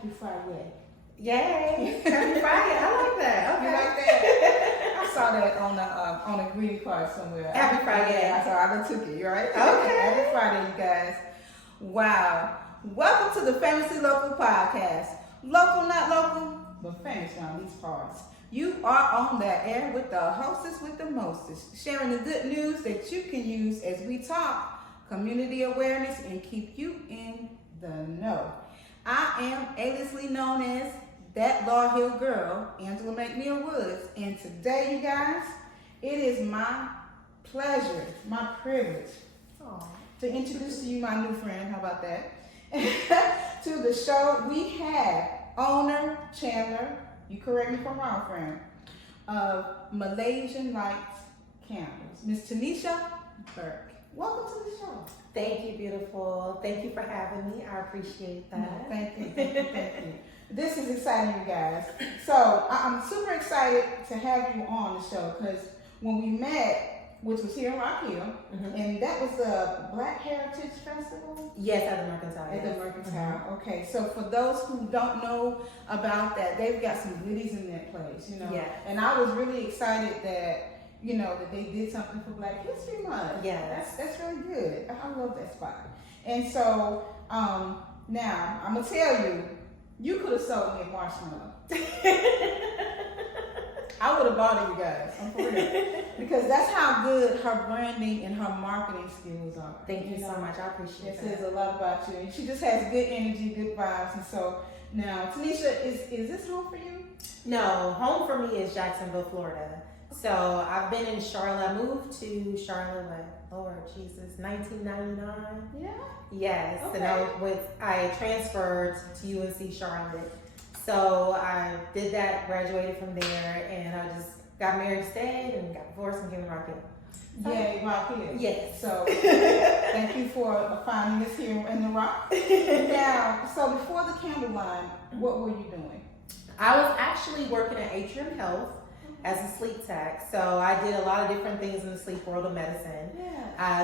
Happy Friday. Yay! Happy Friday. I like that. Okay. You like that? I saw that on a greeting card somewhere. Happy Friday. Yeah, so I done took it, right? Okay. Happy Friday, you guys. Wow. Welcome to the Famously Local Podcast. Local, not local, but famous around these parts. You are on the air with the hostess with the mostest, sharing the good news that you can use as we talk community awareness and keep you in the know. I am aliasly known as That Law Hill Girl, Angela McNeil Woods, and today, you guys, it is my pleasure, my privilege to introduce to you my new friend. How about that? To the show, we have owner Chandler. You correct me if I'm wrong, friend. Of Malaysian Lights Candles, Miss Tanisha Burke. Welcome to the show. Thank you, beautiful. Thank you for having me. I appreciate that. No, thank you. This is exciting, you guys. So I'm super excited to have you on the show because when we met, which was here in Rock Hill, and that was the Black Heritage Festival? Yes, at the Mercantile. At the Mercantile. Okay, so for those who don't know about that, they've got some goodies in that place, you know. Yeah. And I was really excited that, you know, that they did something for Black History Month. Yeah. That's really good. I love that spot. And so now I'm gonna tell you, you could have sold me a marshmallow. I would have bought it, you guys. I'm for real. Because that's how good her branding and her marketing skills are. Thank you so much. I appreciate It that. says a lot about you. And she just has good energy, good vibes. And so now, Tanisha, is this home for you? No, home for me is Jacksonville, Florida. So I've been in Charlotte. I moved to Charlotte, Lord Jesus, 1999. Yeah. Yes, Okay. and I transferred to UNC Charlotte. So I did that, graduated from there, and I just got married, stayed, and got divorced and came to Rock Hill. Yeah, Rock Hill. Yes. So thank you for finding us here in the Rock. Now, so before the candle line, what were you doing? I was actually working at Atrium Health as a sleep tech. So I did a lot of different things in the sleep world of medicine. Yeah. I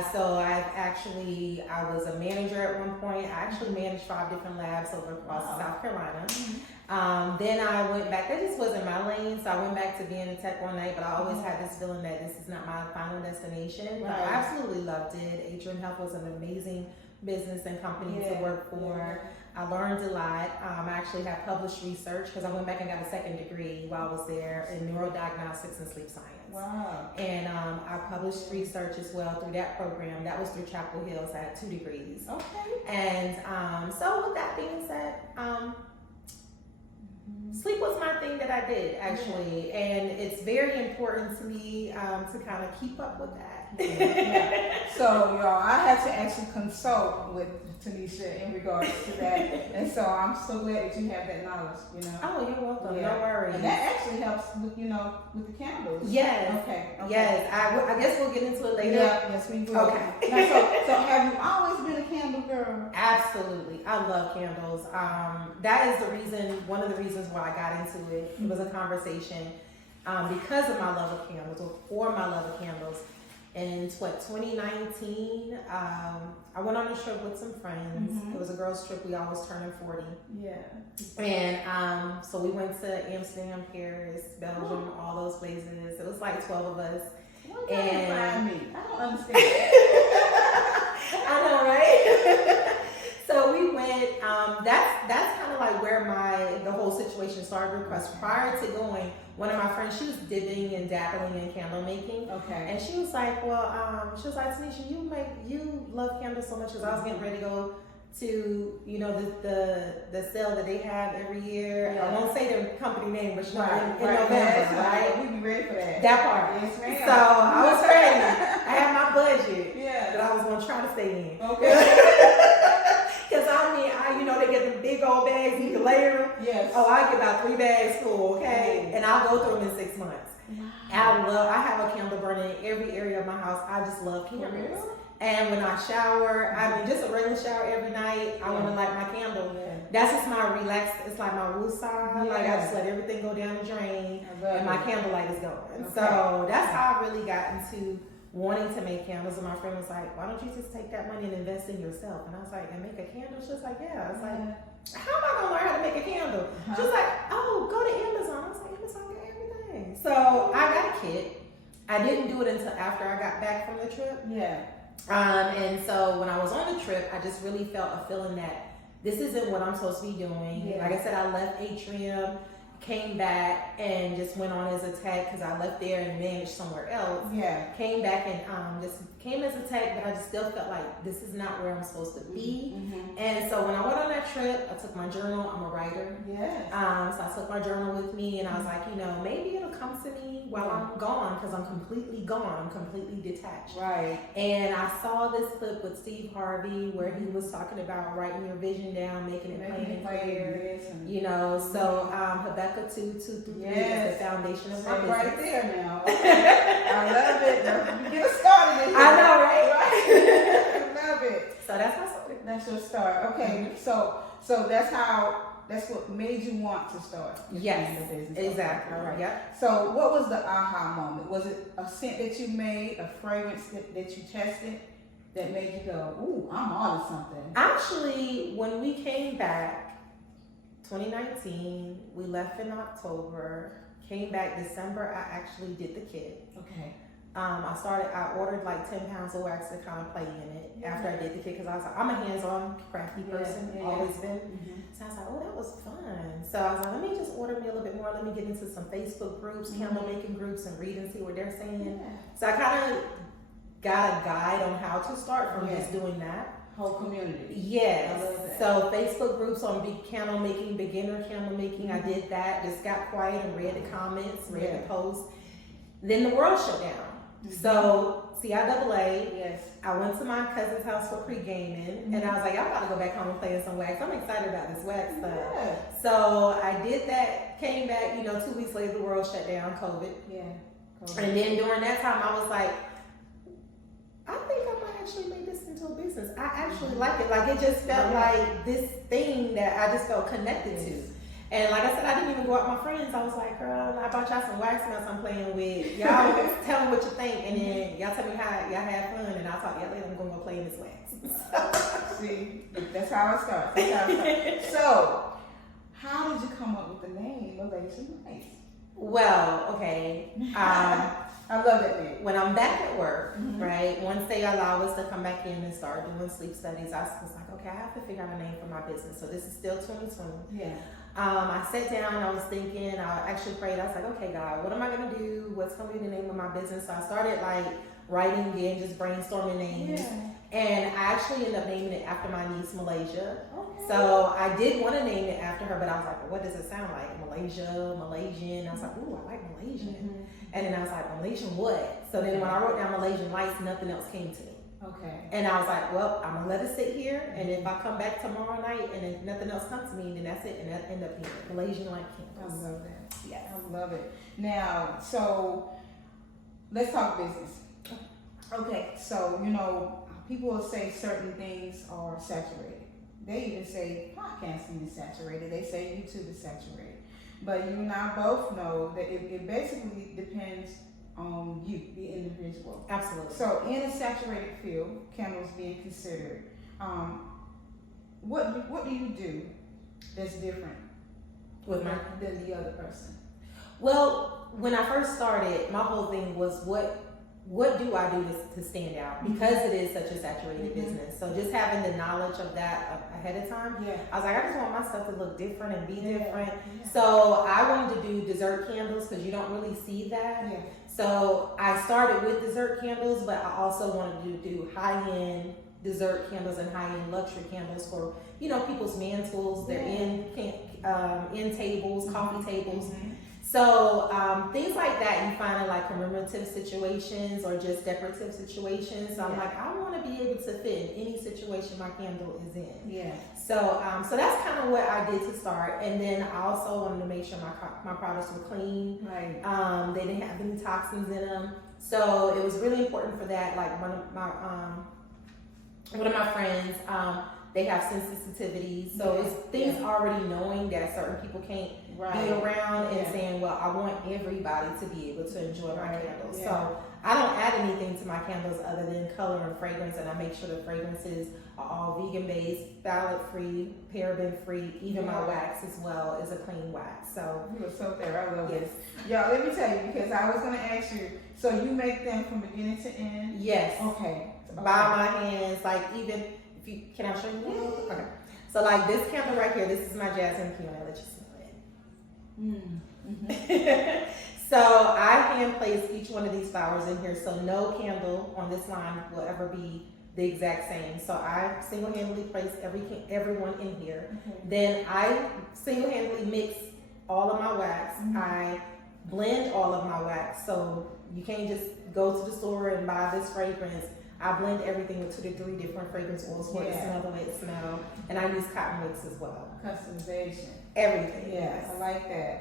was a manager at one point. I actually managed 5 different labs over across South Carolina. Then I went back, that just wasn't my lane, so I went back to being a tech one night, but I always had this feeling that this is not my final destination. But I absolutely loved it. Atrium Health was an amazing business and company to work for. I learned a lot. I actually have published research because I went back and got a second degree while I was there in neurodiagnostics and sleep science. Wow. And I published research as well through that program. That was through Chapel Hill, so I had 2 degrees. Okay. And so with that being said, sleep was my thing that I did actually, and it's very important to me to kind of keep up with that. So y'all, I had to actually consult with Tanisha in regards to that, and so I'm so glad that you have that knowledge. You know. Oh, you're welcome. No worries. And that actually helps with with the candles. Yes. Okay. Yes. I guess we'll get into it later. Yeah. Yes, we will. Okay. Now, so have you always been a candle girl? Absolutely. I love candles. That is one of the reasons why I got into it. It was a conversation because of my love of candles, or for my love of candles. In 2019, I went on a trip with some friends. It was a girls' trip. We all was turning 40. Yeah. And so we went to Amsterdam, Paris, Belgium, all those places. It was like 12 of us. What and find me? I don't understand. I know, right? So we went. That's kind of like where the whole situation started. Because prior to going, one of my friends, she was dipping and dabbling in candle making. Okay. And she was like, Tanisha, you love candles so much, because I was getting ready to go to, the sale that they have every year. Yeah. I won't say the company name, but in November, yes, right? We be ready for that. That part. Yes, ma'am. So I was ready. I had my budget. Yeah. That I was going to try to stay in. Okay. Because they get them big old bags, you can layer them. Yes. Oh, I get about 3 bags full, okay? And I'll go through them in 6 months. Wow. I have a candle burning in every area of my house. I just love candles. Really? And when I shower, just a regular shower every night, I want to light my candle. Yeah. That's just my relax. It's like my woosah. Yeah. Like I just let everything go down the drain, and my candlelight is going. Okay. So that's how I really got into wanting to make candles, and my friend was like, why don't you just take that money and invest in yourself? And I was like, and make a candle? She was like, yeah. I was like, how am I gonna learn how to make a candle? She was like, oh, go to Amazon. I was like, Amazon got everything. So I got a kit. I didn't do it until after I got back from the trip. Yeah. And so when I was on the trip, I just really felt a feeling that this isn't what I'm supposed to be doing. Yeah. Like I said, I left Atrium, came back and just went on as a tech because I left there and managed somewhere else. Yeah. Came back and just came as a tech, but I just still felt like this is not where I'm supposed to be. Mm-hmm. And so when I went on that trip, I took my journal. I'm a writer. Yes. So I took my journal with me, and I was like, you know, maybe it'll come to me while I'm gone, because I'm completely gone. I'm completely detached. Right. And I saw this clip with Steve Harvey where he was talking about writing your vision down, making it plain and clear. You know, so Habakkuk 2:2-3 is the foundation of my business. Right there now. Okay. I love it. You get us started. I know, right? I love it. So that's my story. That's your start. Okay. So that's what made you want to start. Yes, the business. exactly. All right. Yep. So what was the aha moment? Was it a scent that you made, a fragrance that you tested that made you go, ooh, I'm on to something? Actually, when we came back, 2019, we left in October, came back December, I actually did the kit. Okay. I ordered like 10 pounds of wax to kind of play in it after I did the kit, because I was like, I'm a hands-on crafty person, always been. Mm-hmm. So I was like, oh, that was fun. So I was like, let me just order me a little bit more. Let me get into some Facebook groups, candle making groups, and read and see what they're saying. Yeah. So I kind of got a guide on how to start from just doing that. Whole community. Yes. I love that. So Facebook groups on candle making, beginner candle making. I did that. Just got quiet and read the comments, read the posts. Then the world shut down. So CIAA. Yes. I went to my cousin's house for pre-gaming, and I was like, I'm about to go back home and play in some wax. I'm excited about this wax stuff. Yeah. So I did that, came back, 2 weeks later, the world shut down, COVID. Yeah. And then during that time, I was like, I think I might actually make this into a business. I actually like it. Like, it just felt like this thing that I just felt connected to. And like I said, I didn't even go out with my friends. I was like, girl, I bought y'all some wax melts I'm playing with. Y'all tell me what you think, and then y'all tell me how y'all had fun, and I'll talk to y'all later. I'm going to go play in this wax. See, that's how it starts. So, how did you come up with the name Malaysian Wax? Well, okay. I love that name. When I'm back at work, right, once they allow us to come back in and start doing sleep studies, I was like, okay, I have to figure out a name for my business. So this is still 2020. Yeah. I sat down, I was thinking, I actually prayed. I was like, okay, God, what am I going to do? What's going to be the name of my business? So I started writing again, just brainstorming names. Yeah. And I actually ended up naming it after my niece, Malaysia. Okay. So I did want to name it after her, but I was like, well, what does it sound like? Malaysian. I was like, ooh, I like Malaysian. And then I was like, Malaysian what? So then when I wrote down Malaysian Lights, nothing else came to me. Okay. And I was like, well, I'm gonna let it sit here, and if I come back tomorrow night and if nothing else comes to me, then that's it, and that end up being Malaysian Light Candles. I love that. Yes. I love it. Now, so let's talk business. Okay, so people will say certain things are saturated. They even say podcasting is saturated. They say YouTube is saturated. But you and I both know that it basically depends on you, the individual. Absolutely. So in a saturated field, candles being considered, what do you do that's different than the other person? Well, when I first started, my whole thing was what do I do to stand out? Because it is such a saturated business. So just having the knowledge of that ahead of time, I was like, I just want my stuff to look different and be different. Yeah. So I wanted to do dessert candles because you don't really see that. Yeah. So I started with dessert candles, but I also wanted to do high-end dessert candles and high-end luxury candles for, people's mantles, their end tables, coffee tables. So things like that you find in like commemorative situations or just decorative situations. So I'm like, I want to be able to fit in any situation my candle is in. Yeah. So so that's kind of what I did to start, and then I also wanted to make sure my products were clean. Right. They didn't have any toxins in them. So it was really important for that. Like one of my friends, They have sensitivities, so it's things already knowing that certain people can't be around and saying, well, I want everybody to be able to enjoy my candles. So I don't add anything to my candles other than color and fragrance, and I make sure the fragrances are all vegan based, phthalate free, paraben free. Even my wax as well is a clean wax. So you were so there. I love this. Y'all, let me tell you, because I was gonna ask you. So you make them from beginning to end? Yes. Okay. By my hands, like even if you can I show you? Yeah. Okay. So like this candle right here, this is my jasmine peony. I'll let you smell it. Mm-hmm. So I hand place each one of these flowers in here, so no candle on this line will ever be the exact same. So I single-handedly place everyone in here. Then I single-handedly mix all of my wax. I blend all of my wax, so you can't just go to the store and buy this fragrance. I blend everything with 2 to 3 different fragrance oils for it to smell the way it smells, and I use cotton wicks as well. Customization. Everything. Yes, I like that.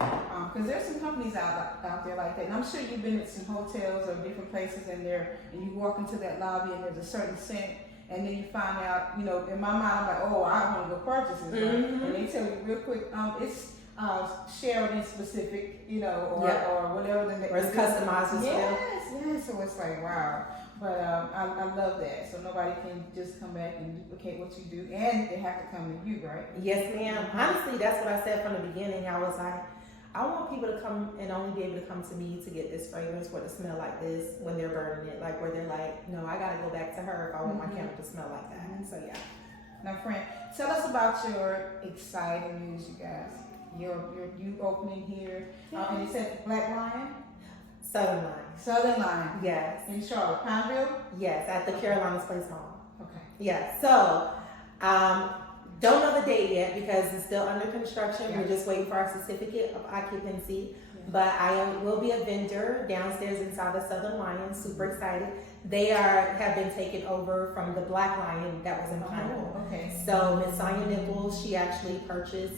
Because there's some companies out there like that. And I'm sure you've been at some hotels or different places in there, and you walk into that lobby and there's a certain scent, and then you find out, you know, in my mind, I'm like, oh, I want to go purchase this. And they tell you real quick, it's Sheridan specific, you know, or whatever. Or it's customized as well. Yes. So it's like, wow. But I love that. So nobody can just come back and duplicate what you do, and they have to come to you, right? Yes, ma'am. Honestly, that's what I said from the beginning. I was like, I want people to come and only be able to come to me to get this fragrance or to smell like this when they're burning it. Like where they're like, no, I gotta go back to her if I want my candle to smell like that. So yeah. Now, friend, tell us about your exciting news, you guys. You opening here, and it said Black Lion. Southern Line. Yes. In Charlotte, Pineville? Yes, at the Carolinas Place Mall. Okay. Yeah. So, don't know the date yet because it's still under construction. We're just waiting for our certificate of occupancy. But I will be a vendor downstairs inside the Southern Lion. Super excited. They have been taken over from the Black Lion that was in Pineville. Okay. So Miss Sonia Nichols, she actually purchased,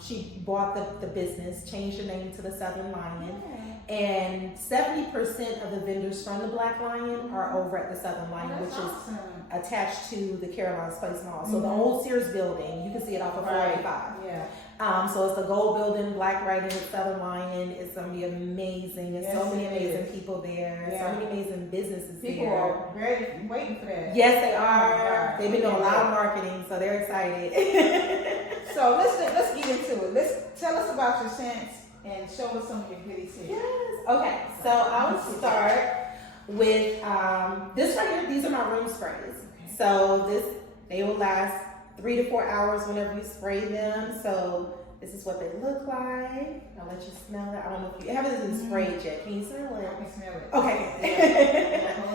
she bought the business, changed the name to the Southern Lion. And 70% of the vendors from the Black Lion are over at the Southern Lion, which is attached to the Carolinas Place Mall. So the old Sears building, you can see it off of 485. So it's the gold building, Black writing with Southern Lion. It's gonna be amazing. There's so many amazing people there. So many amazing businesses people there. Are ready, waiting for that. Yes, they are. They've been doing a lot of marketing, so they're excited. So let's get into it. Tell us about your scents and show us some of your goodies here. Yes. Okay. So I will start with this right here. These are my room sprays. So they will last 3 to 4 hours whenever you spray them. So this is what they look like. I'll let you smell it. I don't know if you haven't sprayed yet. Can you smell it? I can smell it. Okay.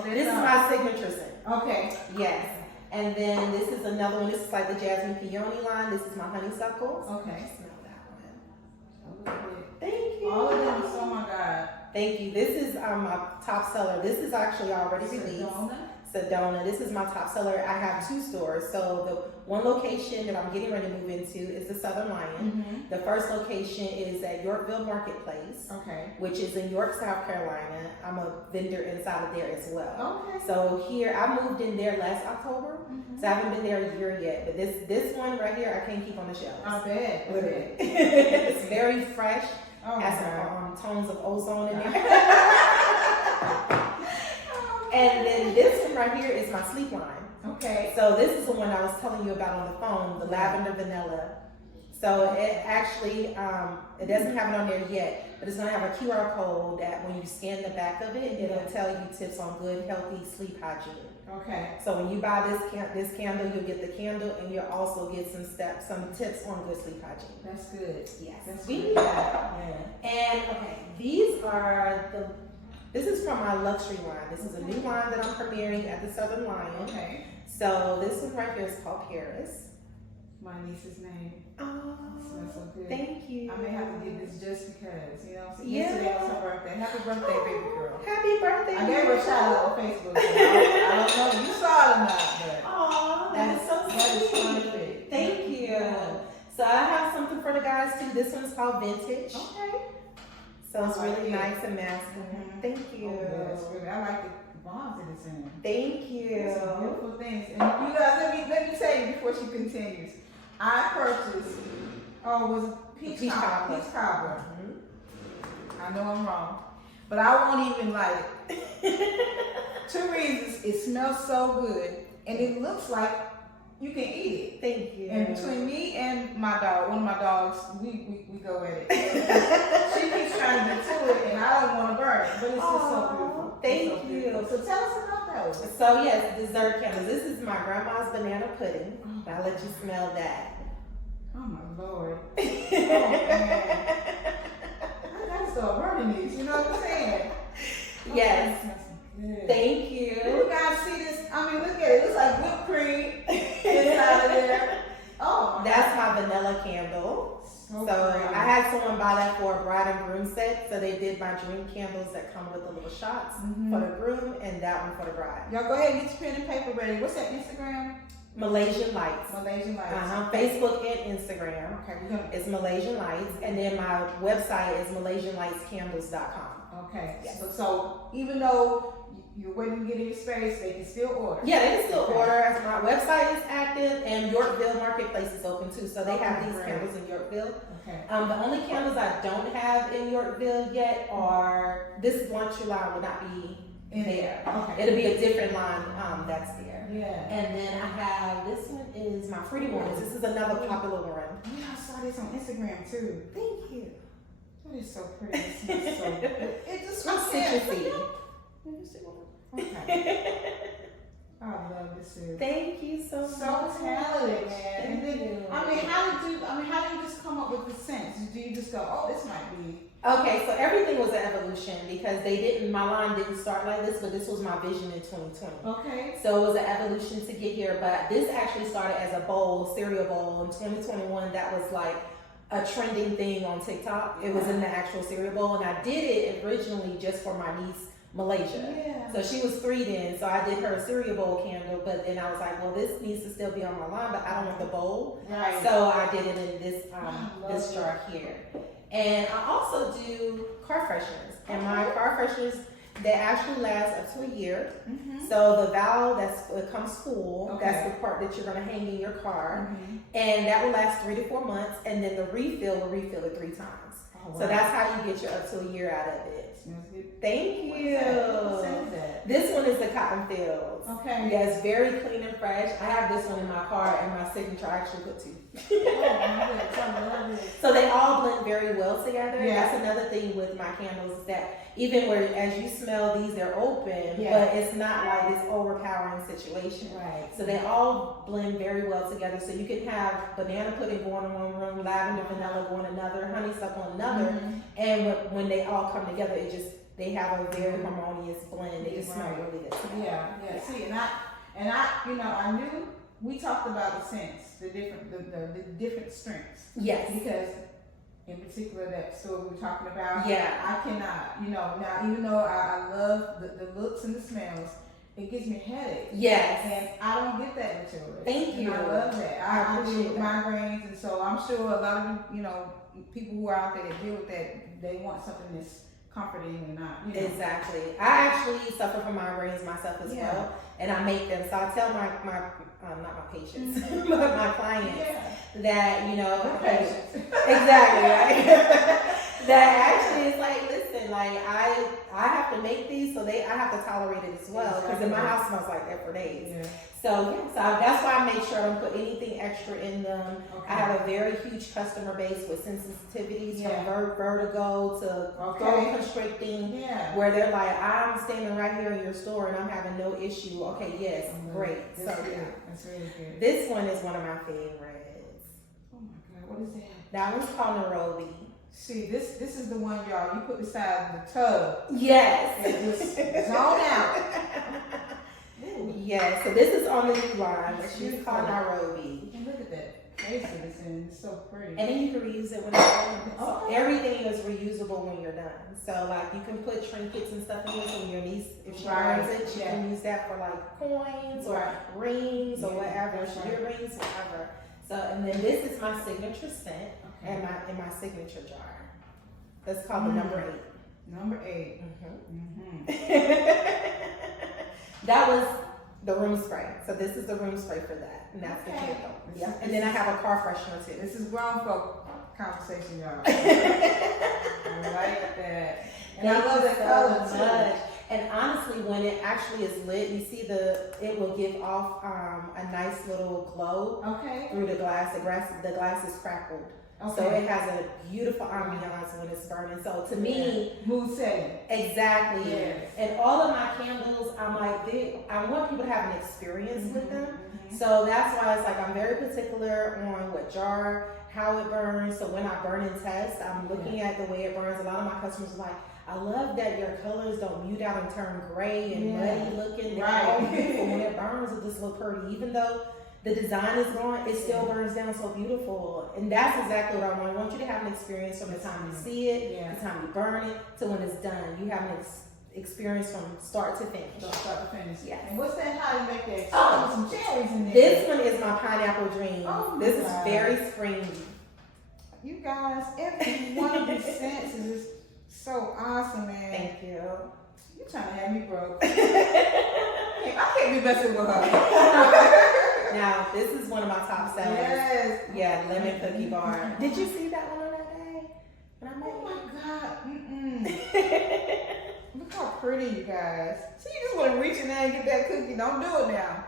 This is my signature scent. Okay. Yes. And then this is another one. This is like the jasmine peony line. This is my honeysuckle. Okay. Smell that one. A little bit. Thank you. All of them. Oh my God. Thank you. This is my top seller. This is actually already released. Sedona. This is my top seller. I have 2 stores. So the one location that I'm getting ready to move into is the Southern Lion. The first location is at Yorkville Marketplace, which is in York, South Carolina. I'm a vendor inside of there as well. So here, I moved in there last October, so I haven't been there a year yet. But this one right here, I can't keep on the shelves. I bet. Literally. It's very fresh. Has some tones of ozone in there. And then this one right here is my sleep line. Okay. So this is the one I was telling you about on the phone, the lavender vanilla. So it actually, it doesn't have it on there yet, but it's gonna have a QR code that when you scan the back of it, it'll tell you tips on good, healthy sleep hygiene. Okay. So when you buy this candle, you'll get the candle, and you'll also get some tips on good sleep hygiene. That's good. Yes. That's we good. need that. And these are this is from my luxury line. This is a new line that I'm premiering at the Southern Lion. Okay. So this one right here is called Paris. My niece's name. Oh, smells so good. Thank you. I may have to get this just because, you know. So yesterday was her birthday. Happy birthday, baby girl. Happy birthday. I gave her a shout out on Facebook. So I don't know if you saw it or not, but that is so sweet. That is perfect. Thank you. So I have something for the guys too. This one's called Vintage. Okay. So it's really nice and masculine. Thank you. Oh, yeah, that's really, I like the vase it is in. Thank you. It's some beautiful things. And you guys, let me tell you before she continues. I purchased, was it peach cobbler. Peach cobbler. Mm-hmm. I know I'm wrong, but I won't even light it. 2 reasons: it smells so good, and it looks like you can eat it. Thank you. And between me and my dog, one of my dogs, we go at it. She keeps trying to get to it, and I don't want to burn it, but it's just so beautiful. Thank you. So tell us about those. So yes, dessert candles. This is my grandma's banana pudding. I'll let you smell that. Oh my Lord. Oh man. I gotta start burning these, you know what I'm saying? Yes. Good. Thank you. You guys see this? I mean, look at it. It looks like whipped cream inside of there. Oh, that's my vanilla candle. So I had someone buy that for a bride and groom set. So they did my dream candles that come with the little shots for the groom and that one for the bride. Y'all go ahead and get your pen and paper ready. What's that Instagram? Malaysian Lights. Malaysian Lights. Facebook and Instagram. Okay, it's Malaysian Lights, and then my website is MalaysianLightsCandles.com. Okay. Yes. So even though you're waiting to get in your space, they can still order. Yeah, they can still order. My website is active, and Yorkville Marketplace is open too. So they have these candles in Yorkville. Okay. The only candles I don't have in Yorkville yet are this lunch line will not be there. Okay. It'll be a different line that's there. Yeah. And then I have this one is my Fruity Ones. This is another popular one. Yeah, I saw this on Instagram too. Thank you. That is so pretty. It smells so good. It just smells citrusy. Okay. I love this too. Thank you so much. So talented, man. Thank you. How do you just come up with the scents? Do you just go, oh, this might be? Okay, so everything was an evolution because my line didn't start like this, but this was my vision in 2020. Okay. So it was an evolution to get here, but this actually started as a cereal bowl in 2021. That was like a trending thing on TikTok. It was in the actual cereal bowl, and I did it originally just for my niece, Malaysia. Yeah. So she was 3 then, so I did her a cereal bowl candle, but then I was like, well, this needs to still be on my line, but I don't want the bowl. Right. So I did it in this jar here. And I also do car fresheners. And my car fresheners, they actually last up to a year. Mm-hmm. So the valve it comes full, that's the part that you're gonna hang in your car. Mm-hmm. And that will last 3 to 4 months, and then the refill will refill it 3 times. Oh, wow. So that's how you get your up to a year out of it. Thank you. This one is the Cotton Fields. Okay. Yeah, it's very clean and fresh. I have this one in my car, and my signature I actually put 2. So they all blend very well together. Yeah. That's another thing with my candles is that even as you smell these, they're open, but it's not like this overpowering situation. Right. So they all blend very well together. So you can have banana pudding going in one room, lavender vanilla going another, honeysuckle on another, and when they all come together, they have a very harmonious blend. They just smell really good together. Yeah. See, and I knew we talked about the scents, the different strengths. Yes. Because in particular that store we were talking about. Yeah. I cannot, now even though I love the looks and the smells, it gives me a headache. Yes. And I don't get that with yours. Thank you. I love that. I deal with migraines, and so I'm sure a lot of people who are out there that deal with that, they want something that's comforting and not, Exactly. I actually suffer from migraines myself as well, and I make them. So I tell my not my patients, but my clients that exactly right. That actually is like, listen, like I have to make these, so I have to tolerate it as well, because in my house smells like that for days. Yeah. So that's why I make sure I don't put anything extra in them. Okay. I have a very huge customer base with sensitivities from vertigo to throat constricting, where they're like, I'm standing right here in your store and I'm having no issue. Okay, yes, great. That's really good. This one is one of my favorites. Oh my God, what is that? That one's called Nairobi. See, this is the one, y'all, you put beside the tub. Yes. And just zone out. Yes, so this is on the new line. She's called Nairobi. And look at that face of this, and it's so pretty. And then you can reuse it when you're done. Everything is reusable when you're done. So like you can put trinkets and stuff in here, so when your niece, if she wears it, she can use that for like coins or rings or whatever, earrings, whatever. So, and then this is my signature scent in my signature jar. That's called the number 8. Number 8. Mm-hmm. Mm-hmm. That was the room spray. So this is the room spray for that, and that's the candle. Yeah, and then I have a car freshener too. This is grown folk conversation, y'all. I like that. And I love that color too. And honestly, when it actually is lit, you see it will give off a nice little glow through the glass. The glass is crackled. Okay. So it has a beautiful ambiance when it's burning. So to me, mood setting. Exactly. Yes. And all of my candles, I'm like, I want people to have an experience with them. So that's why it's like I'm very particular on what jar, how it burns. So when I burn and test, I'm looking at the way it burns. A lot of my customers are like, I love that your colors don't mute out and turn gray and muddy looking. They're all beautiful. When it burns, it just look pretty. Even though the design is gone, it still burns down so beautiful. And that's exactly what I want. I want you to have an experience from the time you see it, the time you burn it, to when it's done. You have an experience from start to finish. Start to finish. Yeah. And what's that? How you make that? Oh, some cherries in there. This one is my pineapple dream. Oh, this is very springy. You guys, every one of these scents is just so awesome, man. Thank you. You're trying to have me broke. I can't be messing with her. Now, this is one of my top sellers. Yes. Yeah, lemon cookie bar. Did you see that one on that day? Oh my God. Look how pretty, you guys. So you just want to reach in there and get that cookie. Don't do it now.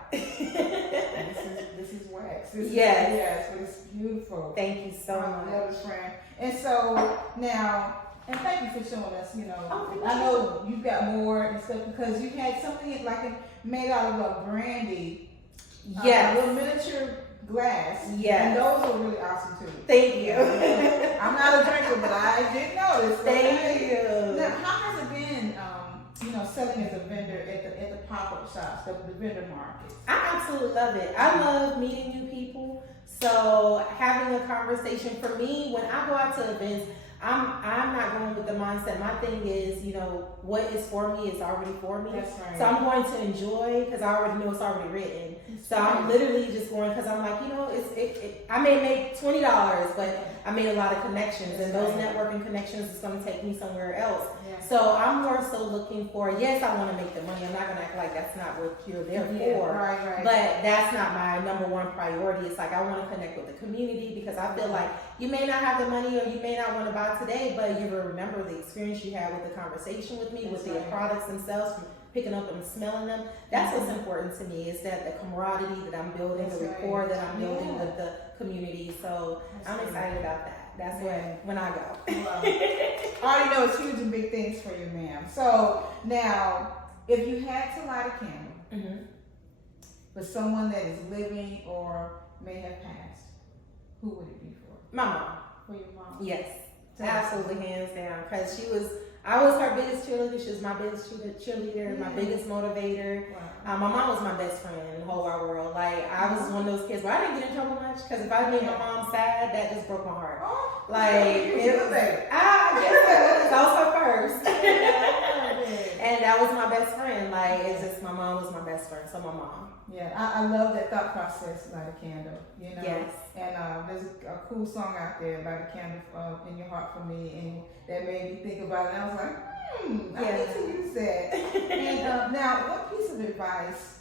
This is wax. Yes, but it's beautiful. Thank you so much. I love this, friend. And so now, and thank you for showing us, I know you've got more and stuff because you had something like made out of a brandy. A little miniature glass. Yeah. And those are really awesome too. Thank you. I'm not a drinker, but I did notice. Thank you. Now, how has it been, selling as a vendor at the pop-up shops, the vendor markets? I absolutely love it. I love meeting new people. So having a conversation, for me, when I go out to events, I'm not going with the mindset. My thing is, what is for me is already for me. That's right. So I'm going to enjoy because I already know it's already written. So I'm literally just going because I'm like, I may make $20, but I made a lot of connections, and those networking connections is going to take me somewhere else. Yeah. So I'm more so looking for, yes, I want to make the money. I'm not going to act like that's not what you're there for. Right. But that's not my number one priority. It's like I want to connect with the community because I feel like you may not have the money or you may not want to buy today, but you will remember the experience you had with the conversation with me, with the products themselves, from picking up and smelling them. That's what's important to me, is that the camaraderie that I'm building, the rapport that I'm building with the community. So I'm excited about that. That's when I go. I already know it's huge and big things for you, ma'am. So now, if you had to light a candle for someone that is living or may have passed, who would it be for? My mom. For your mom? Yes. Absolutely, hands down. Because I was her biggest cheerleader. She was my biggest cheerleader, my biggest motivator. Wow. My mom was my best friend in the whole wide world. Like, I was one of those kids where I didn't get in trouble much because if I made my mom sad, that just broke my heart. Oh, like, it was that was her first. And that was my best friend. Like, it's just my mom was my best friend. So my mom. Yeah, I love that thought process, light a candle. Yes. And there's a cool song out there, Light a Candle in Your Heart for Me, and that made me think about it. And I was like, I need to use that. And now, what piece of advice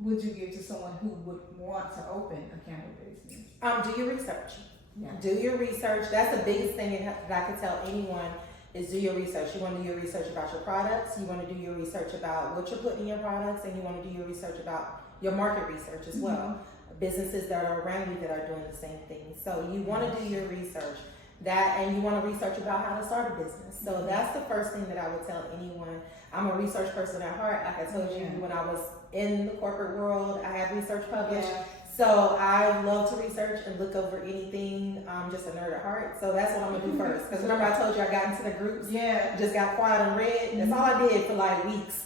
would you give to someone who would want to open a candle business? Do your research. Yeah. Do your research. That's the biggest thing that I could tell anyone is do your research. You want to do your research about your products. You want to do your research about what you're putting in your products, and you want to do your research about your market research as well. Businesses that are around you that are doing the same thing. So you want to do your research. And you want to research about how to start a business. So that's the first thing that I would tell anyone. I'm a research person at heart. Like I told you, when I was in the corporate world, I had research published. So I love to research and look over anything. I'm just a nerd at heart. So that's what I'm going to do first. Because remember I told you I got into the groups? Yeah. Just got quiet and read. That's all I did for like weeks.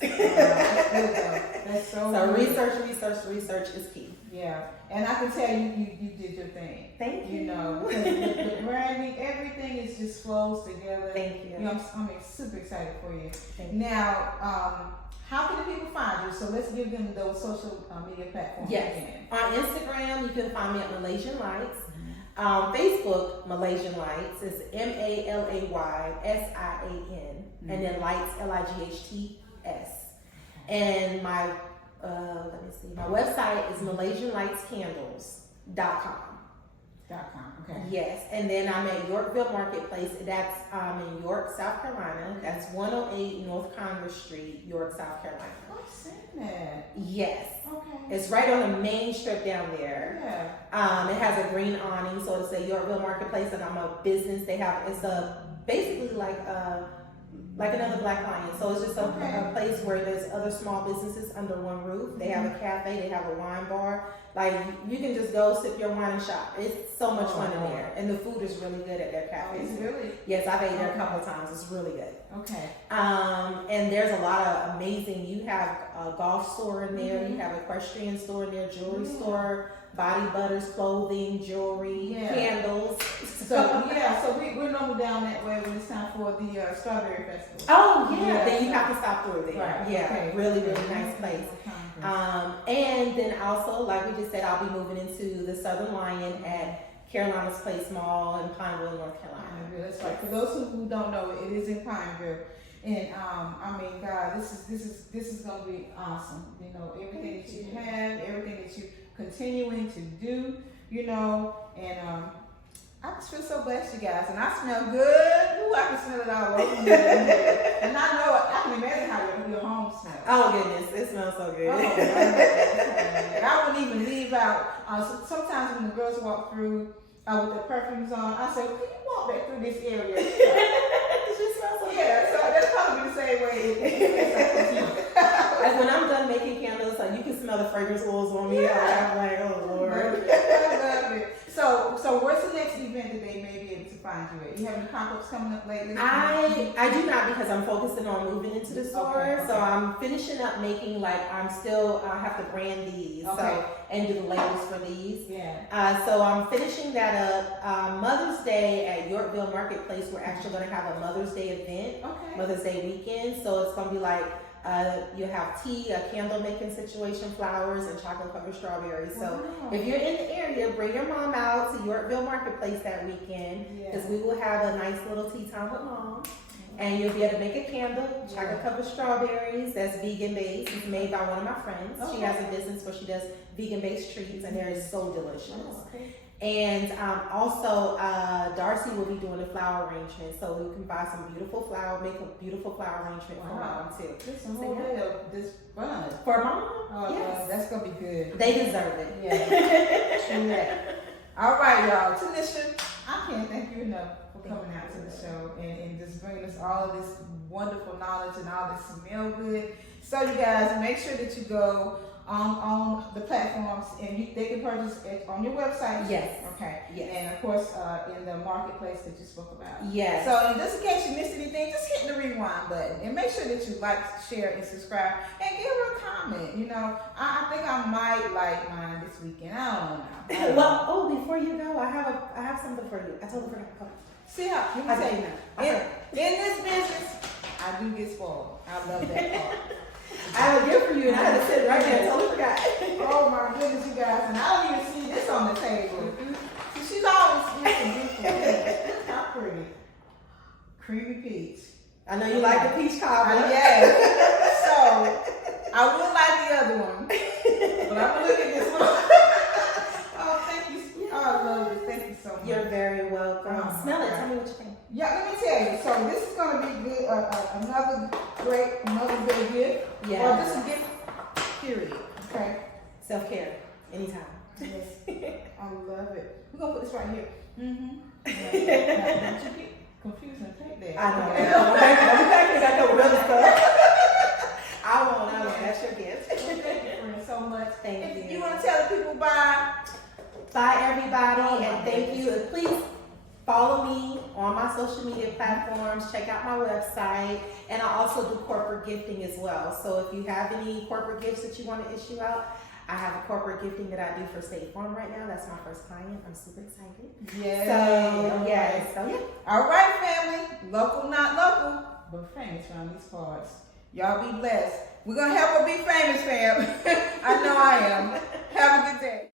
That's so research is key. Yeah. And I can tell you did your thing. Thank you. Because the branding, everything is just flows together. Thank you. I'm super excited for you. Thank you. Now, how can the people find you? So let's give them those social media platforms. Yes. Again. On Instagram, you can find me at Malaysian Lights. Facebook, Malaysian Lights. It's MALAYSIAN. And then Lights, LIGHTS. And my let me see. My website is MalaysianLightsCandles.com. Okay. Yes, and then I'm at Yorkville Marketplace. That's in York, South Carolina. That's 108 North Congress Street, York, South Carolina. I've seen that. Yes. Okay. It's right on the main strip down there. Yeah. It has a green awning, so it's a Yorkville Marketplace, and I'm a business. It's basically like another Black Lion. So it's just a place where there's other small businesses under one roof. They have a cafe, they have a wine bar. Like you can just go sip your wine and shop. It's so much fun in there, and the food is really good at their cafe. Oh, really? Yes, I've ate there a couple of times. It's really good. Okay. And there's a lot of amazing. You have a golf store in there. You have an equestrian store in there, jewelry store, body butters, clothing, jewelry, candles. So we're normally down that way when it's time for the Strawberry Festival. Oh yeah, then you have to stop through there. Right. Yeah, Okay. really nice place. And then also, like we just said, I'll be moving into the Southern Lion at Carolina's Place Mall in Pineville, North Carolina. That's right. For those who don't know, it is in Pineville, and I mean, God, this is gonna be awesome. You know, everything that you have, everything that you continuing to do, you know, and I just feel so blessed, you guys, and I smell good. Ooh, I can smell it all over me. And I know I can imagine how your home smells. Oh goodness, it smells so good. Oh, I wouldn't even leave out. Sometimes when the girls walk through with their perfumes on, I say, well, can you walk back through this area? It just smells so good. So that's probably the same way. Like when I'm done making candles, like you can smell the fragrance oils on me. I'm like, oh Lord. I love it. So where's the next event that they may be able to find you at? You have any pop-ups coming up lately? I do not, because I'm focusing on moving into the store. Okay. So I'm finishing up making, like I have to brand these and do the labels for these. Yeah. So I'm finishing that up. Mother's Day at Yorkville Marketplace, we're actually going to have a Mother's Day event, Mother's Day weekend. So it's going to be like you have tea, a candle making situation, flowers, and chocolate covered strawberries. So if you're in the area, bring your mom out to Yorkville Marketplace that weekend, because we will have a nice little tea time with mom. And you'll be able to make a candle, chocolate covered strawberries, that's vegan based. It's made by one of my friends. She has a business where she does vegan based treats, and they're so delicious. And also, Darcy will be doing the flower arrangement, so we can buy some beautiful flower, make a beautiful flower arrangement for mom too. This whole day of this fun for mom. Yes, that's gonna be good. They deserve it. Yeah. All right, y'all. Tanisha, I can't thank you enough for coming out to the show and just bringing us all of this wonderful knowledge and all this smell good. So you guys, make sure that you go on the platforms, and they can purchase it on your website. Yes. Okay. Yes. And of course, in the marketplace that you spoke about. Yes. So just in case you missed anything, just hit the rewind button and make sure that you like, share, and subscribe, and give her a comment. You know, I think I might like mine this weekend. I don't know. Well, before you go, I have something for you. I totally forgot to come. See how you can tell you now. In this business, I do get spoiled. I love that part. I have a gift for you, and I had to sit right there. I totally forgot. Oh my goodness, you guys! And I don't even see this on the table. So she's always using beautiful things. Look how pretty. Creamy peach. I know you like the peach cobbler. Yes. So I would like the other one, but I'm gonna look at this one. Oh, thank you. Oh, I love this. Thank you so much. You're very welcome. Smell it. Tell me what you think. Yeah, let me tell you. So this is gonna be good. Another great Mother's Day gift. Yeah. Or just a gift. Period. Okay. Self-care. Anytime. Yes. I love it. We're gonna put this right here. Don't you get confused and take that. I know. I'm back to the real stuff. I won't. That's your gift. Thank you, friend, so much. Thank you. If you want to tell the people bye. Bye, everybody, and thank you. Please follow me on my social media platforms. Check out my website, and I also do corporate gifting as well. So if you have any corporate gifts that you want to issue out, I have a corporate gifting that I do for State Farm right now. That's my first client. I'm super excited. Yeah. So yes. So yeah. All right, family. Local, not local, but famous around these parts. Y'all be blessed. We're gonna help her be famous, fam. I know I am. Have a good day.